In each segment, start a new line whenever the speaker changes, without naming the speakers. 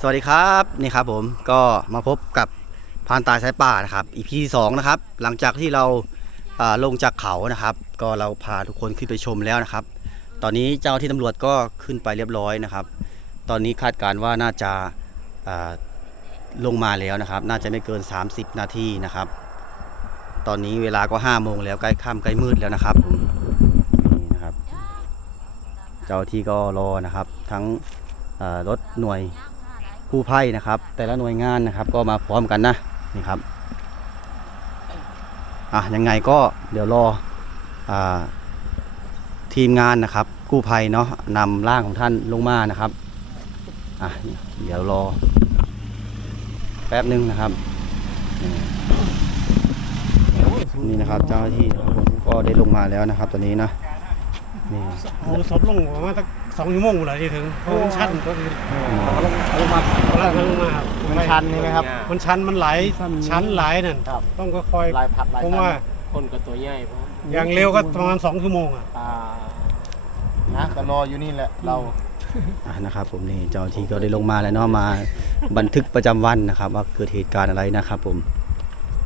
สวัสดีครับนี่ครับผมก็มาพบกับพานตายสายป่านะครับ EP ที่สองนะครับ หลังจากที่เราาลงจากเขานะครับ ก็เราพาทุกคนขึ้นไปชมแล้วนะครับ ตอนนี้เจ้าที่ตำรวจก็ขึ้นไปเรียบร้อยนะครับ ตอนนี้คาดการณ์ว่าน่าจะาลงมาแล้วนะครับ น่าจะไม่เกิน 30 นาทีนะครับ ตอนนี้เวลาก็5โมงแล้วใกล้ค่ำใกล้มืดแล้วนะครับนี่นะครับ เจ้าที่ก็รอนะครับ ทั้งรถหน่วย กู้ภัยนะครับ แต่ละหน่วยงานนะครับก็มาพร้อมกันนะนี่ครับอะยังไงก็เดี๋ยวรออาทีมงานนะครับกู้ภัยเนาะนำร่างของท่านลงมานะครับอะเดี๋ยวรอ แป๊บนึงนะครับ นี่นะครับเจ้าหน้าที่นะครับผมก็ได้ลงมาแล้วนะครับตอนนี้นะนี่
เอาศพลงมาณสัก สองชั่วโมงเลยที่ถึงเพราะมันชันก็คือ
ลงมา
ลากลงมา
มันชันใช่ไหมครับ
มันชันมันไหลายชั้นหลายนั่น
ครับ
ต้องก็คอย
ลายผัดลาย
ผม
ชัน
ว่า
คนกับตัวใหญ่เพราะ
อย่างเร็วก็ประมาณสองชั่วโมงอะ
อ่านะก็รออยู่นี่แหละเรา
อะนะครับผมนี่เจ้าหน้าที่ก็ได้ลงมาแล้วเนาะมาบันทึกประจำวันนะครับ ว่าเกิดเหตุการณ์อะไรนะครับ ผม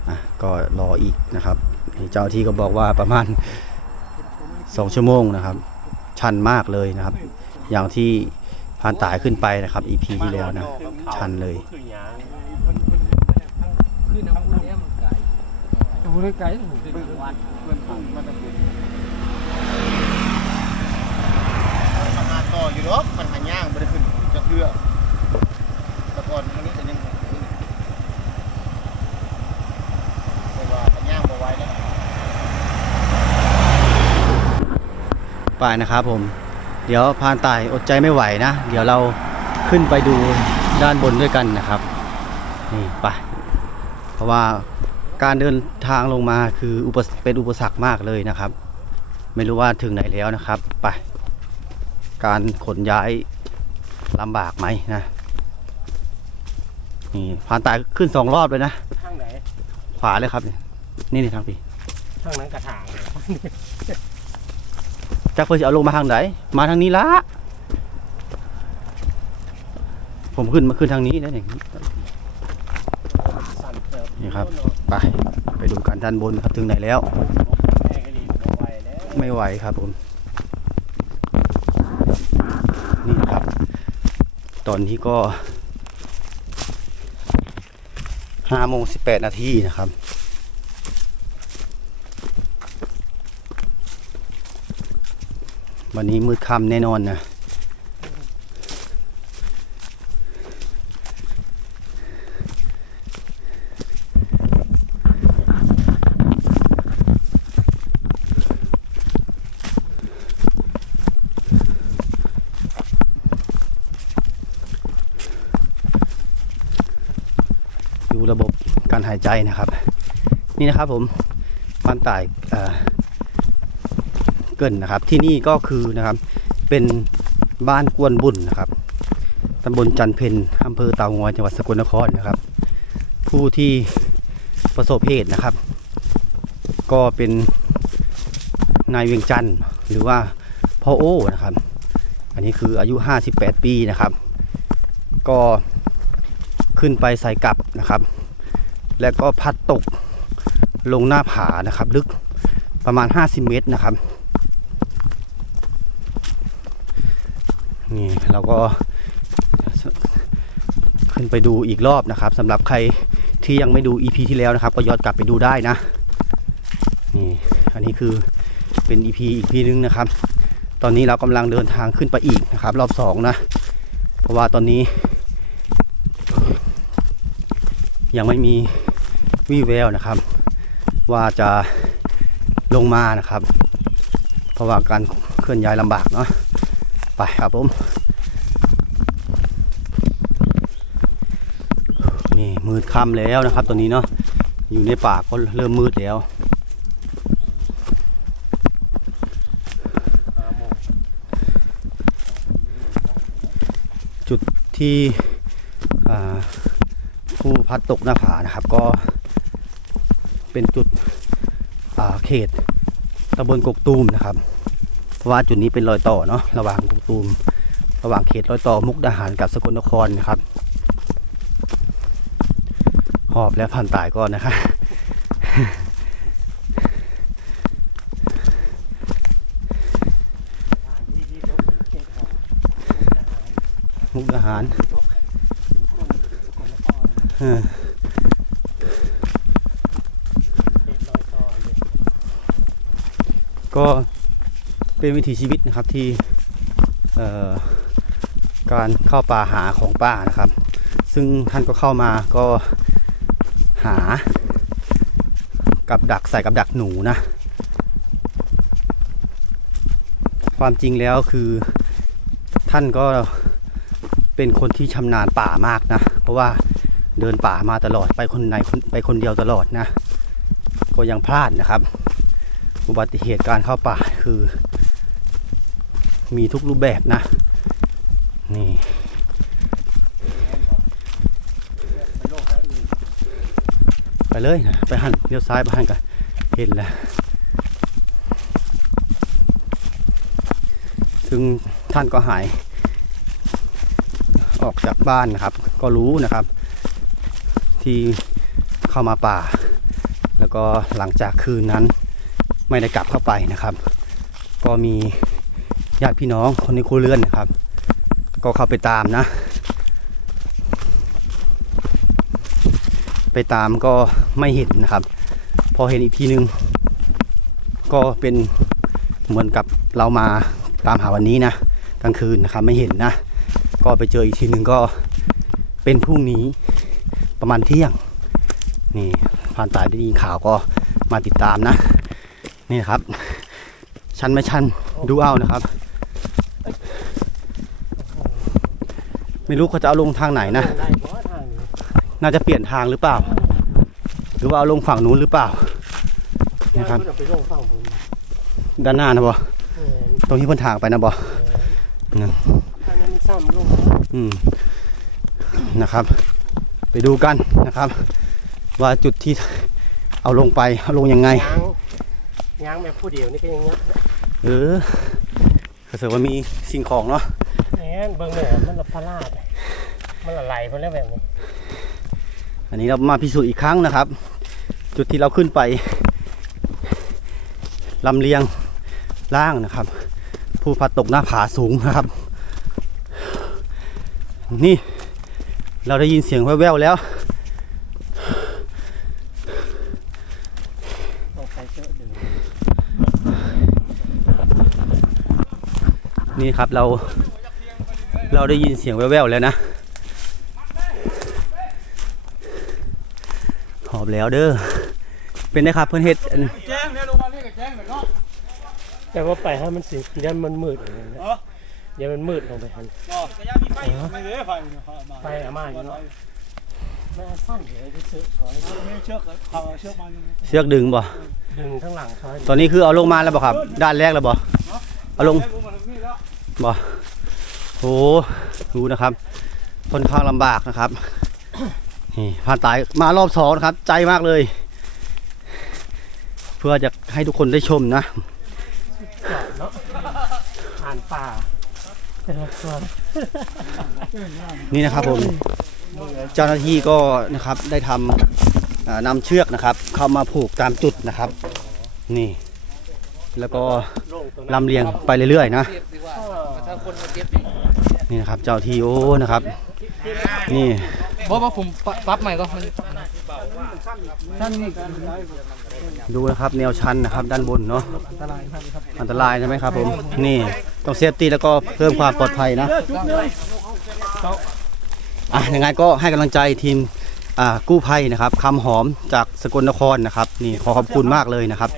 อะก็รออีกนะครับนี่เจ้าหน้าที่ก็บอกว่าประมาณ2ชั่วโมงนะครับ ชันมากเลยนะครับ อย่างที่พานตายขึ้นไปนะครับ EP ที่แล้วนะ ชันเลย
คือหยาง
คือน้ำพุเนี่ยมันไกลน้ำพุไกลน้ำพุเป็นวัน
เพื่อนผมมันจะเป็นทำงานต่ออยู่หรอกมันหาย่างไม่ได้ขึ้นจะเทื่อต่ก่อนอันนี้จะยังแต่ว่าหาย่างมาไว้แล้ว
ไปนะครับผม เดี๋ยวพานตายอดใจไม่ไหวนะ เดี๋ยวเราขึ้นไปดูด้านบนด้วยกันนะครับนี่ไปเพราะว่าการเดินทางลงมาคืออุปสเป็นอุปสรรคมากเลยนะครับ ไม่รู้ว่าถึงไหนแล้วนะครับไปการขนย้ายลำบากไหมนะนี่พานตายขึ้นสองรอบเลยนะ
ทางไหน
ขวาเลยครับนี่นี่นี่ทางพี่
ทางนั้นกระถางเลย
จักเพื่อจะเอาลงมาทางไหนมาทางนี้ละผมขึ้นมาขึ้นทางนี้นะนี่
สั่นเติบ
นี่ครับ ไป ไปดูกันด้านบนครับถึงไหนแล้ว
ไม่
ไหวครับผม นี่ครับ ตอนนี้ก็ห้าโมงสิบแปดนาทีนะครับ วันนี้มืดค่ำแน่นอนนะดูระบบการหายใจนะครับ นี่นะครับผมฟันตายอ่อ เกรินนะครับ ที่นี่ก็คือนะครับเป็นบ้านกวนบุญนะครับตำบลจันเพนอำเภอเตางอยจังหวัดสกลนครนะครับ ผู้ที่ประสบเหตุนะครับ ก็เป็นนายเวียงจันทร์หรือว่าพ่อโอ้นะครับ อันนี้คืออายุ 58 ปีนะครับ ก็ขึ้นไปใส่กลับนะครับ แล้วก็พัดตกลงหน้าผานะครับ ลึกประมาณ 50 เมตรนะครับ นี่เราก็ขึ้นไปดูอีกรอบนะครับสำหรับใครที่ยังไม่ดู EP ที่แล้วนะครับ ก็ย้อนกลับไปดูได้นะนี่อันนี้คือเป็น EP อีกทีนึงนะครับ ตอนนี้เรากำลังเดินทางขึ้นไปอีกนะครับ รอบสองนะ เพราะว่าตอนนี้ ยังไม่มีวี่แววนะครับ ว่าจะลงมานะครับ เพราะว่าการเคลื่อนย้ายลำบากเนาะ ไปครับผม นี่มืดค่ำแล้วนะครับตอนนี้เนาะอยู่ในป่าก็เริ่มมืดแล้วจุดที่ผู้พัดตกหน้าผานะครับ ก็เป็นจุดอาเขตตำบลกกตูมนะครับ พราะว่าจุดนี้เป็นรอยต่อเนาะระหว่างกรุงตูมระหว่างเขตรอยต่อมุกดาหารกับสกลนครนะครับ หอบและผ่านตายก่อนนะคะมุกดาหาร เป็นวิถีชีวิตนะครับที่การเข้าป่าหาของป่านะครับ ซึ่งท่านก็เข้ามาก็หากับดักใส่กับดักหนูนะ ความจริงแล้วคือท่านก็เป็นคนที่ชำนาญป่ามากนะ เพราะว่าเดินป่ามาตลอดไปคนไหนคนไปคนเดียวตลอดนะ ก็ยังพลาดนะครับ อุบัติเหตุการเข้าป่าคือ มีทุกรูปแบบนะ นี่
ไป
เลยนะไปหันเลี้ยวซ้ายไปหันกันเห็นแล้วซึ่งท่านก็หาย ออกจากบ้านนะครับ ก็รู้นะครับ ที่เข้ามาป่า แล้วก็หลังจากคืนนั้นไม่ได้กลับเข้าไปนะครับ ก็มี ญาติพี่น้องคนในครัวเรือนนะครับ ก็เข้าไปตามนะ ไปตามก็ไม่เห็นนะครับ พอเห็นอีกทีนึง ก็เป็นเหมือนกับเรามาตามหาวันนี้นะกลางคืนนะครับไม่เห็นนะ ก็ไปเจออีกทีนึงก็เป็นพรุ่งนี้ประมาณเที่ยงนี่ผ่านตายได้ยินข่าวก็มาติดตามนะ นี่นครับ ชันไม่ชันดูเอานะครับ ไม่รู้เขาจะเอาลงทางไหนนะ
ได้เพราะทางนี้
น่าจะเปลี่ยนทางหรือเปล่า หรือว่าเอาลงฝั่งนู้นหรือเปล่า นะครับ
เดี๋ยวไปโลกฝั่งผม
ด้านหน้านะบอ
เออ
ตรงที่เพ้นทางไปนะบอนั่น
ทางนั้นมันซ้ำลง
อืมนะครับ ไปดูกันนะครับ ว่าจุดที่เอาลงไปเอาลงยังไง
ยางยางแบบผู้เดียวนี่ก็อย่างเงี้ย
เออถ้าเกิดว่ามีสิ่งของเนาะ
แหมเบิ่งเลยมันละพลาด มันละไหลเพราะแล้วแบบนี้
อันนี้เรามาพิสูจน์อีกครั้งนะครับ จุดที่เราขึ้นไปลำเลียงล่างนะครับ ผู้พัดตกหน้าผาสูงนะครับ นี่เราได้ยินเสียงแว่วๆแล้วนี่ครับเราเราได้ยินเสียงแว่วๆแล้วนะ อบแล้วเด้อ เป็นไงครับเพื่อนเฮ็ดอัน
แจ้งเนี่ยลงมาเนี่ยกับแจ้งแบบเนาะ
แต่ว่าไปให้มันสิยันมันมืดอย่างนี้นะ
เออ
ยันมันมืดลงไปหัน
ก็กระยามีไฟไม่เลยไฟเนี่ยเขาเอามา
ไฟอามาอยู่เนาะไม่เอาสั้นเดี๋ยวจะซื้อซอย
ไม่เชือกเขาเอาเชือกมาอยู่นี่
เชือกดึงบ่
ดึงข้างหลังซอย
ตอนนี้คือเอาลงมาแล้วบ่ครับ ด้านแรกแล้วบ่ เอาลง
แจ้ลงมาตรงนี้แล้ว
โอ้ดูนะครับค่อนข้างลำบากนะครับ นี่ผ่านตายมารอบสองนะครับ ใจมากเลย เพื่อจะให้ทุกคนได้ชมนะ
ผ่านป่าแต่ละส่วน
นี่นะครับผมเจ้าหน้าที่ก็นะครับได้ทำนำเชือกนะครับ เข้ามาผูกตามจุดนะครับ นี่ แล้วก็
ลำ
เลียงไปเรื่อยๆนะ
นี่
นะครับ เจ้าที่โอ้นะครับ นี่
บอกว่าผมปรับใหม่ก็มันท่านนี่
ดูนะครับแนวชันนะครับด้านบนเนาะ
อันตรายครับ
อันตรายใช่ไหมครับผมนี่ต้องเซฟตี้แล้วก็เพิ่มความปลอดภัยนะอะยังไงก็ให้กำลังใจทีมอ่ากู้ภัยนะครับคำหอมจากสกลนครนะครับ นี่ขอขอบคุณมากเลยนะครับ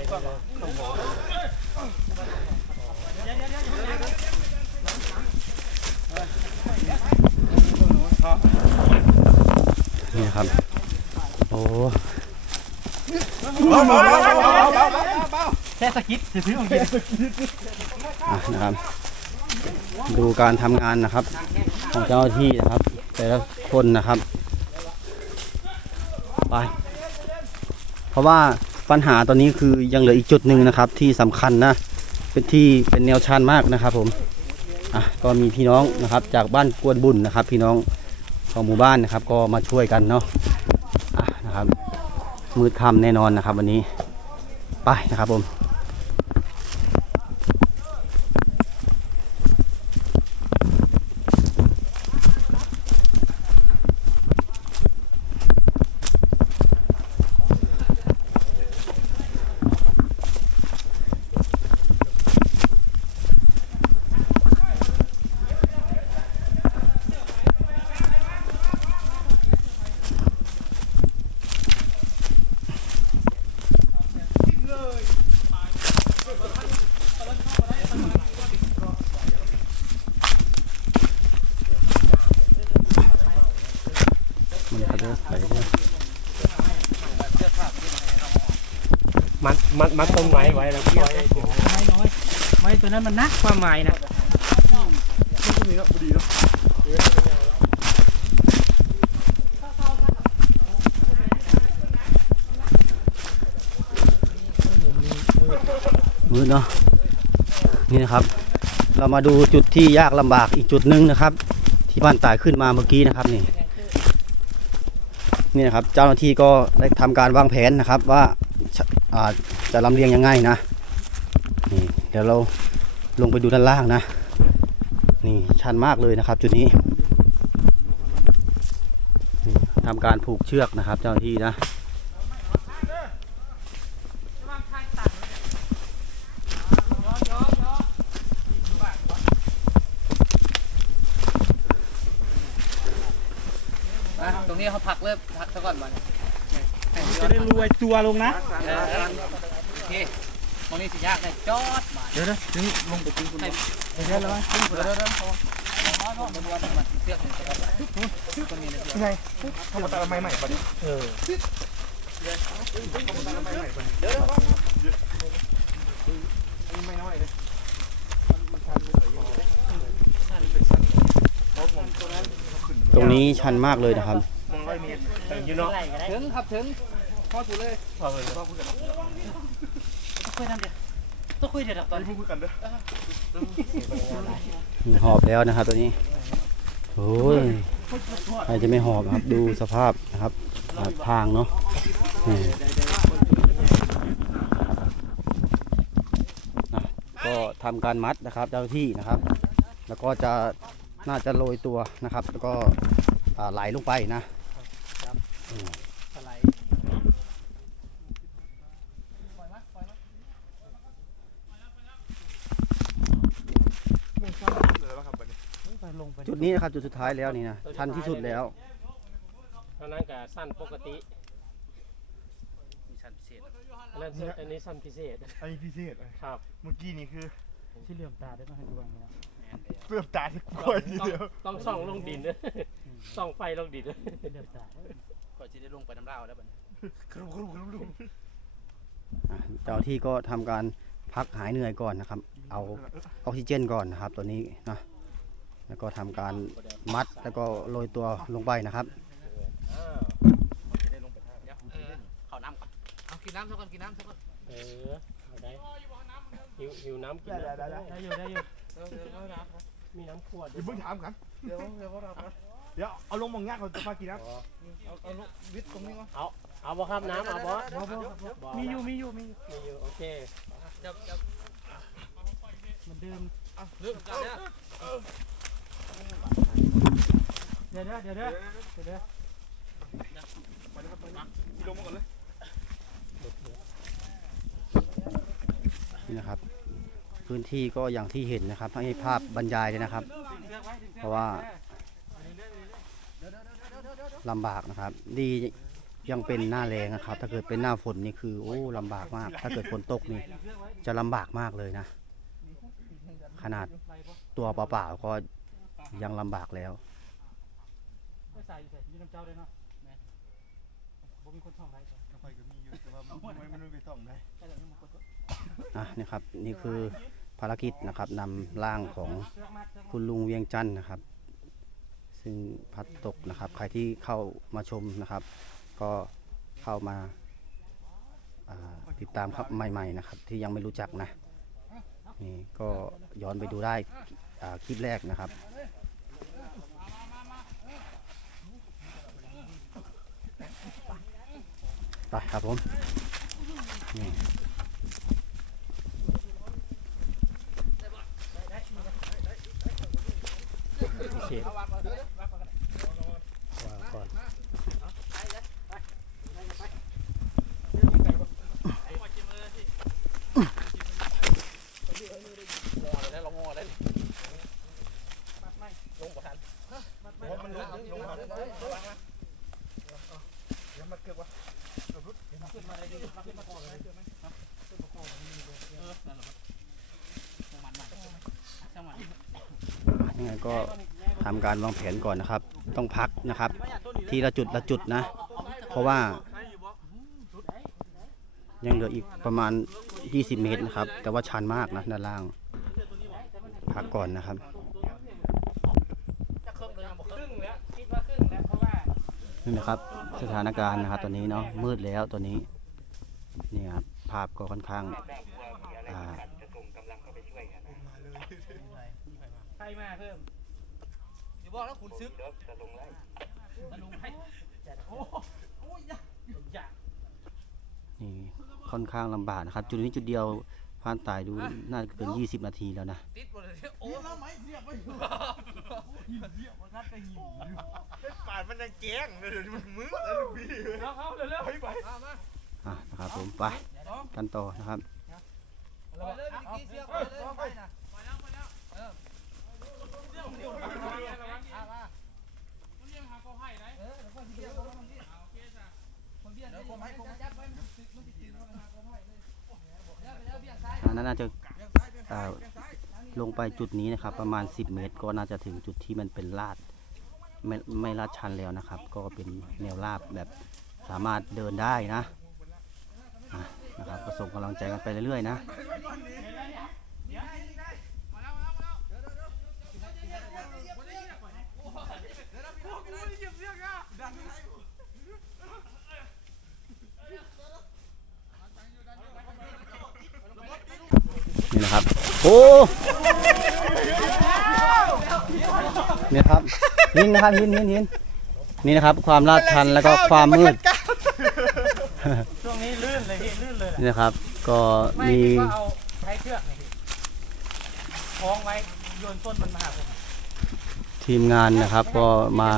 นี่นะครับ โอ้
แค่สกิดจะซื้อของกิน
อะนะครับ ดูการทำงานนะครับ ของเจ้าหน้าที่นะครับ แต่ละคนนะครับไปเพราะว่าปัญหาตอนนี้คือยังเหลืออีกจุดหนึ่งนะครับ ที่สำคัญนะเป็นที่เป็นแนวชันมากนะครับผมอะก็มีพี่น้องนะครับ จากบ้านกวนบุญนะครับ พี่น้องของหมู่บ้านนะครับ ก็มาช่วยกันเนาะ มืดค่ำแน่นอนนะครับ วันนี้ ไปนะครับผม มันก็จะใส่ด้วย
มัดมัดมัดต้นไม้ไว้แล้วปล่อยให้ถึง
ไม้น้อยไม้ตัวนั้นมันนักความหมายนะ
มืดเนาะนี่นะครับ เรามาดูจุดที่ยากลำบากอีกจุดหนึ่งนะครับ ที่บ้านตายขึ้นมาเมื่อกี้นะครับนี่ นี่นะครับเจ้าหน้าที่ก็ได้ทำการวางแผนนะครับว่าจะอ่าจะลำเลียงยังไงนะนี่เดี๋ยวเราลงไปดูด้านล่างนะ นี่ชันมากเลยนะครับ จุดนี้นี่ทำการผูกเชือกนะครับ เจ้าหน้าที่นะ
ตรงนี้เขาพักเริ่มพักซะก่อนมัน
จะได้ร วยตัวลงนะ
โอเคตรงนี้สิยากเลยจอดมา
เดี๋ยวนะถึงลงไปกินคุณ
เดี๋ยวเดี๋ยวเดี๋ยวเดี๋ยวเดี๋ยวมันเสื้อของเขาตรงนี้เลย
ไงทำมาตาใหม่ใหม่ปะเนี่ย
เออ
ไม่น้อยเลย
ตรงนี้ชันมากเลยนะครับ
มองร้อยเมตร
แต่อยู่เนาะ
ถึงครับถึง พอถูเลย
พอเลย
ต้องคุยนั่นเดียวต้องคุยเดี๋ยวตอน
พูดกันเด้อ
หอบแล้วนะครับตัวนี้โอ้ยใครจะไม่หอบครับดูสภาพนะครับอ่าทางเนาะนี่นะก็ทำการมัดนะครับเจ้าหน้าที่นะครับ แล้วก็จะน่าจะโรยตัวนะครับ แล้วก็อ่าไหลลงไปนะ
สไลด์
จุดนี้นะครับจุดสุดท้ายแล้วนี่นะชันที่สุดแล้ว
เท่านั้นกับสั้นปกติ
มีชั้นพิเศษ
อันนั้นอันนี้สั้นพิเศษ
ไอ้พิเศษ
ครับ
เมื่อกี้นี่คือ
ที่เหลื่อมตาได้ต้องให้ดูบ้างนะ
เพื่อตาที่กล้วยที
ต้อง
เดียว
ต้องส่องลงดินนะส่องไฟลงดินนะ
เหลื่อมตา
ก่อนจะได้ลงไปน้ำราวแล้วบัดนี้
ครุบครุบครุบครุบ
อะเจ้าหน้าที่ก็ทำการพักหายเหนื่อยก่อนนะครับ เอาออกซิเจนก่อนนะครับตัวนี้นะ แล้วก็ทำการมัดแล้วก็โรยตัวลงไปนะครับ
อ้าว
เดี๋ยวเออเขาน้ำก่อนเอากินน้ำซะก่อนกินน้ำซะก่อน
เออเอาได้หิวหิวน้ำกิน
ได้
น้ำ
ได้ได้
ได้อยู่ได้อยู่
เดี๋ยวเดี๋ยวเอาน้ำครับ
มีน้ำขวด
อย่าเพิ่งถามกัน
เดี๋ยวเดี๋ยวเขารับนะ
เดี๋ยวเอาลงมองยากก่อนจะพากินนะ
อ๋อ
เอาเอาลูกวิทย์ตรงนี้ก่อน
เอาเอาบ่ครับน้ำเอาบ่บ่
มีอยู่มีอยู่มีอยู่
มีอยู่โอเค
จับจับ
เหมือนเดิม
เอาเรื่องกันเนี่ย
เดี๋ยวเดี๋ยวเดี๋ยวเดี๋ยวเดี๋ยว
ลงมาก่อนเลย
นี่นะครับ พื้นที่ก็อย่างที่เห็นนะครับให้ภาพบรรยายเลยนะครับ เพราะว่าลำบากนะครับ ดียังเป็นหน้าแรงนะครับ ถ้าเกิดเป็นหน้าฝนนี่คือโอ้ลำบากมาก ถ้าเกิดฝนตกนี่จะลำบากมากเลยนะ ขนาดตัวเปล่าๆก็ ยังลำบากแล้ว
ไม่ใส่ใส่ยืนน้ำเจ้าได้เนาะแม่บ่มีคนท่องไรจ้ะ
ไฟก็มีอยู่แต่ว่าไม่ไม่รู้ไปส่องได้
แต่เดี๋ยวนี้มันกดตัว
อะนี่ครับนี่คือภารกิจนะครับนำร่างของ
เชือกมัดเชือกมัด
คุณลุงเวียงจันทร์นะครับ ซึ่งพลัดตกนะครับ ใครที่เข้ามาชมนะครับ ก็เข้ามาอ่าติดตามครับใหม่ๆนะครับ ที่ยังไม่รู้จักนะนี่ก็ย้อนไปดูได้อ่าคลิปแรกนะครับ ไปครับผมนี่
พิเศษวางก่อน
ยังไงก็ทำ การวางแผนก่อนนะครับ ต้องพักนะครับ ทีละจุดละจุดนะ เพราะว่า ยังเหลืออีกประมาณ 20 เมตรนะครับ แต่ว่าชันมากนะด้านล่าง พักก่อนนะครับนี่นะครับสถานการณ์นะครับตอนนี้เนาะมืดแล้วตอนนี้นี่ครับภาพก็ค่อนข้างอ่า
ใครมาเพิ่ม
อย่า บอกแล้วคุณซึก
จะลงให้โอ้โหอยากอยาก
นี่ค่อนข้างลำบากนะครับ จุดนี้จุดเดียวผ่านตายดูน่าจะเกิน20 นาทีแล้วนะ
ติดหมดเลยโอ้แล้วไหมเสียบไปอยู่
ป่านมันยังแจ้งเลยเดี๋ยวนี้มันมืดแล้วลูกพี่
เอาเอาเร็วเร็ว
ไป
มามา
อะนะครับผมไปกันต่อนะครับ
ไปเลยเมื่อกี้เสียบไปเลย น
นั้
นน่า
จะาลงไปจุดนี้นะครับ ประมาณ 10 เมตร ก็น่าจะถึงจุดที่มันเป็นลาดไม่ไม่ลาดชันแล้วนะครับ ก็เป็นแนวราบแบบสามารถเดินได้นะอะนะครับก็ส่งกำลังใจกันไปเรื่อยๆนะ นี่นะครับโอ้เนี่ยครับหินนะครับหินหินหินนี่นะครับ ความลาดชันแล้วก็ความมืด
ช่วงนี้ลื่นเลยพี่ลื่นเลยแหละ
นี่นะครับ ก็
ไม่
มี
พี่ก็เอาใช้เชือกนี่พี่คล้องไว้โยนต้นมันมาหาผม
ทีมงานนะครับ ก็มา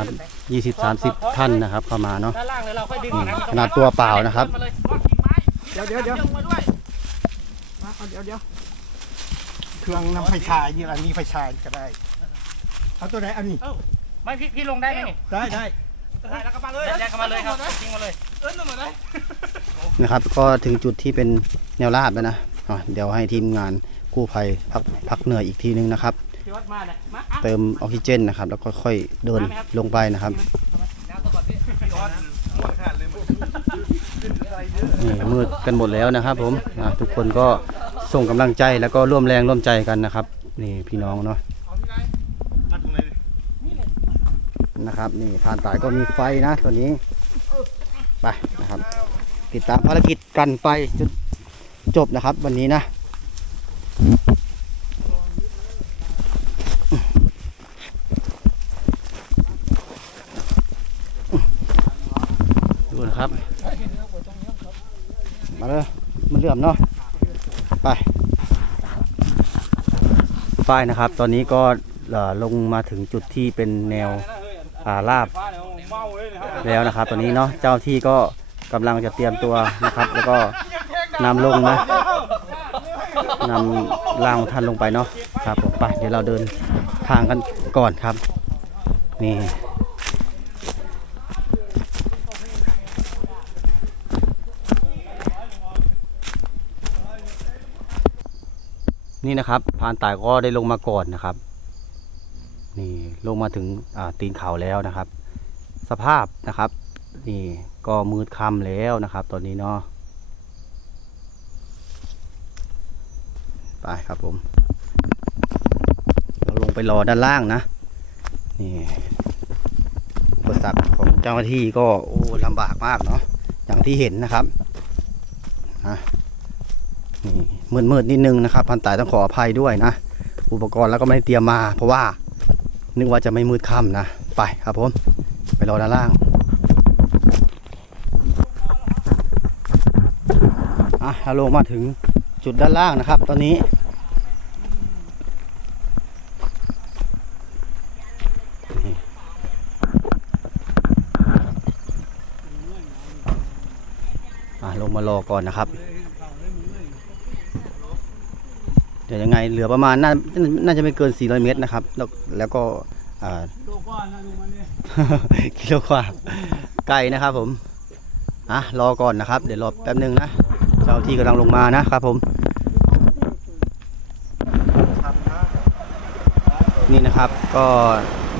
20-30 ท่านนะครับ เข้ามาเนาะ
ด้านล่างเลยเราค่อยดึง
อืม
อย่ง
ขนาดตัวเปล่านะครับ
มาเลยรอดกิ่งไม้
เดี๋ยวเดี๋ยวเดี๋ยว
ลงมาด้วย
มาเอาเดี๋ยวเดี๋ยว เครื่องนำไฟฉายนี่อันนี้ไฟฉายก็ได้เอาตัวไหนอันนี้
ไม่พี่พี่ลงได้ไหมนี่
ได้ได้
ได้แล้วก็มาเลยยัดเข้ามาเลยครับทิ้งมาเลยเอิ้นมาเลย
นะครับ ก็ถึงจุดที่เป็นแนวราบแล้วนะอะเดี๋ยวให้ทีมงานกู้ภัยพักพักเหนื่อยอีกทีนึงนะครับ
พี่วัดมาเนี่ยมาอะ
เติมออกซิเจนนะครับ แล้วก็ค่อยเดินลงไปนะครับ
น้ำตัวก่อนพี่
นี่มืดกันหมดแล้วนะครับผมอะทุกคนก็ ส่งกำลังใจแล้วก็ร่วมแรงร่วมใจกันนะครับ นี่พี่น้องเนาะ
น
นะครับ นี่ผ่านตายก็มีไฟนะตัวนี้ไปนะครับ ติดตามภารกิจกันไปจนจบนะครับ วันนี้นะดูนะครับ มาเลยมันเลื่อมเนาะ ไปป้ายนะครับ ตอนนี้ก็ลงมาถึงจุดที่เป็นแนวาลาบแล้วนะครับ ตอนนี้เนาะเจ้าที่ก็กำลังจะเตรียมตัวนะครับ แล้วก็นำลงนะนำร่างท่านลงไปเนาะครับผมไปเดี๋ยวเราเดินทางกันก่อนครับ นี่ นี่นะครับพานตายก็ได้ลงมาก่อนนะครับ นี่ลงมาถึงตีนเขาแล้วนะครับ สภาพนะครับ นี่ก็มืดค่ำแล้วนะครับ ตอนนี้เนาะไปครับผม เราลงไปรอด้านล่างนะ นี่อุปสรรคของเจ้าหน้าที่ก็โอ้ลำบากมากเนาะอย่างที่เห็นนะครับนะนี่ มืดๆนิดนึงนะครับพันตายต้องขออภัยด้วยนะ อุปกรณ์แล้วก็ไม่ได้เตรียมมา เพราะว่านึกว่าจะไม่มืดค่ำนะ ไปครับผมไปรอด้านล่างอะเราลงมาถึงจุดด้านล่างนะครับ ตอนนี้อะลงมารอก่อนนะครับ เดี๋ยวยังไงเหลือประมาณน่าน่าจะไม่เกิน 400 เมตรนะครับ แล้วแล้วก็อ่า
โลกว่านะลุงมันเนี่ย
กิโลกว่าไกลนะครับผมอะรอก่อนนะครับ เดี๋ยวรอแป๊บนึงนะเจ้าที่กำลังลงมานะครับผม นี่นะครับก็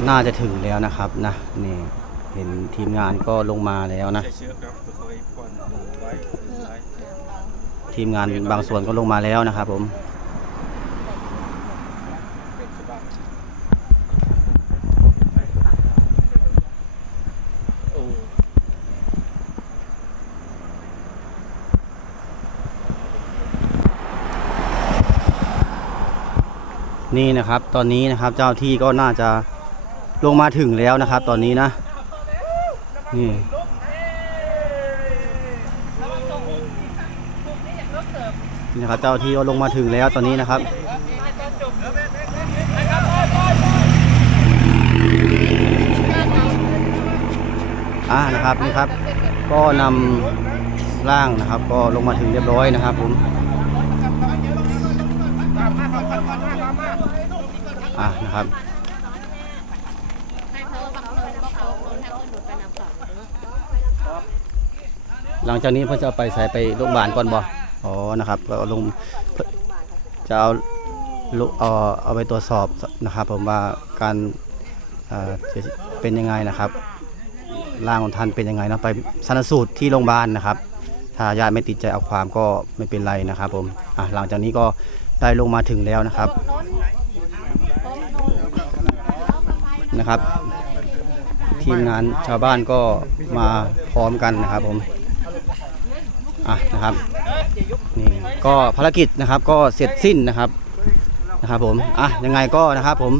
น่าจะถึงแล้วนะครับนะนี่เห็นทีมงานก็ลงมาแล้วนะ ทีมงานบางส่วนก็ลงมาแล้วนะครับผม นะครับ ตอนนี้นะครับเจ้าที่ก็น่าจะลงมาถึงแล้วนะครับ ตอนนี้นะนี่นะครับเจ้าที่ก็ลงมาถึงแล้วตอนนี้นะครับอ่านะครับนี่ครับ ก็นำร่างนะครับ ก็ลงมาถึงเรียบร้อยนะครับผม อ่านะครับ
ให้เธอบางคนก็เขาคนให้คนหลุดไปนำก่อน
หลังจากนี้เพื่อจะเอาไปใส่ไปโรงพยาบาลก่อนบ่อ๋อ นะครับก็เอาลงจะเอาลุเอาเอาไปตรวจสอบนะครับผมว่าการเอ่อจะเป็นยังไงนะครับร่างของท่านเป็นยังไงเนาะไปชันสูตรที่โรงพยาบาลนะครับ ถ้าญาติไม่ติดใจเอาความก็ไม่เป็นไรนะครับผมอะหลังจากนี้ก็ได้ลงมาถึงแล้วนะครับ นะครับ ทีมงานชาวบ้านก็มาพร้อมกันนะครับผมอะนะครับนี่ก็ภารกิจนะครับก็เสร็จสิ้นนะครับนะครับผมอะยังไงก็นะครับผม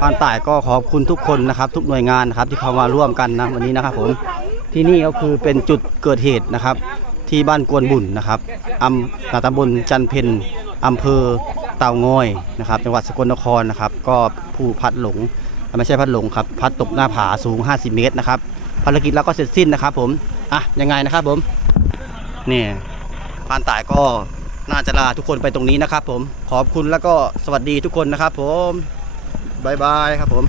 พานต่ายก็ขอบคุณทุกคนนะครับ ทุกหน่วยงานนะครับที่เข้ามาร่วมกันนะวันนี้นะครับผมที่นี่ก็คือเป็นจุดเกิดเหตุนะครับ ที่บ้านกวนบุญนะครับอำตำบลจันเพนอำเภอเต่างอยนะครับจังหวัดสกลนครนะครับ ก็ผู้พัดหลง ไม่ใช่พัดหลงครับ พัดตกหน้าผาสูง 50 เมตรนะครับ ภารกิจเราก็เสร็จสิ้นนะครับ ผม อะ ยังไงนะครับผม นี่พานต่ายก็น่าจะลาทุกคนไปตรงนี้นะครับ ผม ขอบคุณแล้วก็สวัสดีทุกคนนะครับ ผมบายบายครับผม